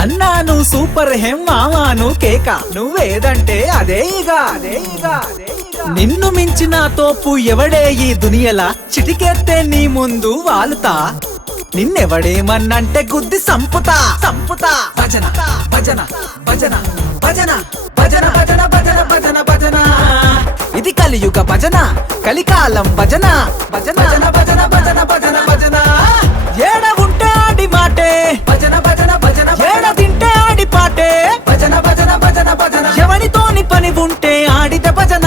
అన్నాను super him మామాను కేక నువ్వేదంటే అదే ఇక నిన్ను మించిన తోపు ఎవడే ఈ దునియలా చిటికెత్తే నీ ముందు వాలుతా నిన్నెవడేమన్నంటే గుద్ది సంపుతా భజన భజన భజన భజన భజన భజన భజన భజన భజన ఇది కలియుగ భజన కలికాలం భజన భజన భజన భజన భజన భజన ఏడ ఉంటే ఆడి మాటే భజన భజన భజన ఏడ తింటే ఆడి పాటే భజన భజన భజన భజన ఎవనితోని పని ఉంటే ఆడితే భజన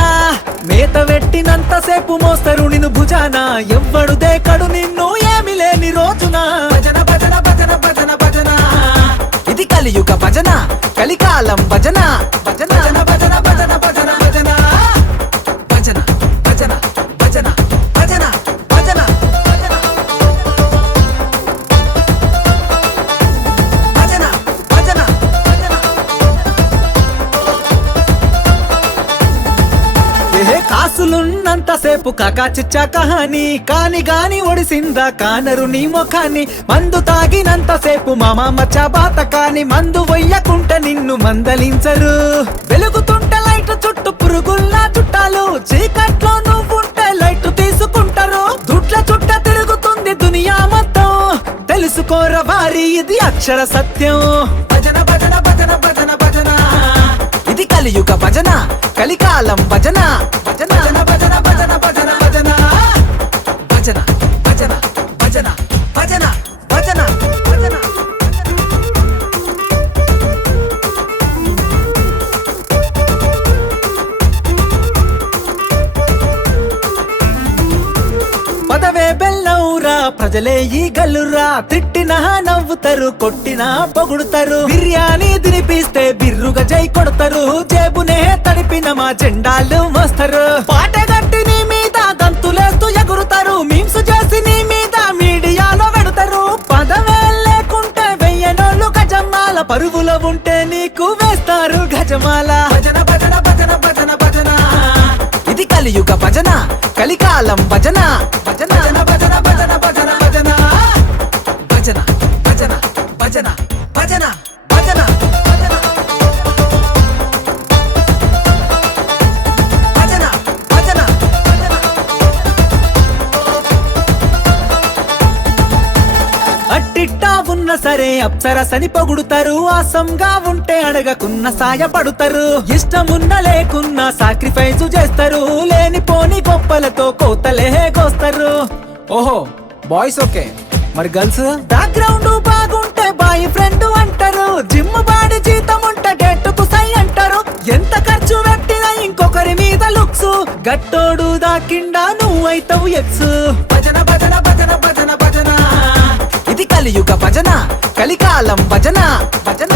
మేత పెట్టినంత సేపు మోస్తరు నిన్ను భుజాన ఎవ్వడు దేకడు నిన్ను ఏమి లేని రోజున భజన భజన భజన భజన భజన ఇది కలియుగ భజన కలికాలం భజన భజన భజన భజన భజన భజన భజన భజన భజన భజన భజన భజన భజన కాసులున్నంత సేపు కాకా చిచ్చా కహాని కాని గాని ఒడిసిందా కానరు నీ ముఖాన్ని మందు తాగినంత సేపు మామా మచ్చా బాత కాని మందు వయ్యకుంట నిన్ను మందలించరు వెలుగుతుంటే లైట్ చుట్టూ పురుగుల్లా చుట్టాలు చీకట్లో నువ్వుంటే లైట్ తీసుకుంటారు దుడ్ల చుట్ట తిరుగుతుంది దునియా మొత్తం తెలుసుకోర వారి ఇది అక్షర సత్యం భజన భజన భజన భజన భజన ఇది కలియుగ భజన కలికాలం భజన భజన భజన భజన భజన భజన భజన భజన భజన భజన భజన భజన పదవే బెల్లవురా ప్రజలే ఈ గల్లురా తిట్టినా నవ్వుతారు కొట్టినా పొగుడుతారు బిర్యానీ తినిపిస్తే బిర్రుగా జై కొడతారు జేబునే తడిపిన మా జెండాలు మోస్తారు పాట గట్టి నీ మీద గంతులేస్తూ ఎగురుతారు మీమ్స్ చేసి నీ మీద మీడియాలో పెడతారు పదవే లేకుంటే వెయ్యనోళ్ళు గజమాల పరువులో ఉంటే నీకు వేస్తారు గజమాల భజన భజన భజన భజన భజన ఇది కలియుగ భజన కలికాలం భజన భజన భజన భజన భజన భజన భజన భజన భజన భజన భజన భజన భజన భజన అట్టిట్టా ఉన్న సరే అప్సరసని పొగుడుతారు ఆసంగా ఉంటే అడగకున్న సాయపడుతారు ఇష్టమున్న లేకున్నా సాక్రిఫైస్ చేస్తారు లేనిపోని గొప్పలతో కోతలే కోస్తారు ఓహో బాయ్స్ ఓకే మరి గర్ల్స్ బ్యాక్గ్రౌండ్ బాగుంటే బాయ్ ఫ్రెండ్ అంటారు జిమ్ బాడీ జీతం ఉంటే గెట్టుకు సై అంటారు ఎంత ఖర్చు పెట్టినా ఇంకొకరి మీద లుక్స్ గట్టోడు దాకిండా నువ్వైతావు ఎక్స్ భజన భజన భజన భజన భజన ఇది కలియుగ భజన కలికాలం భజన భజన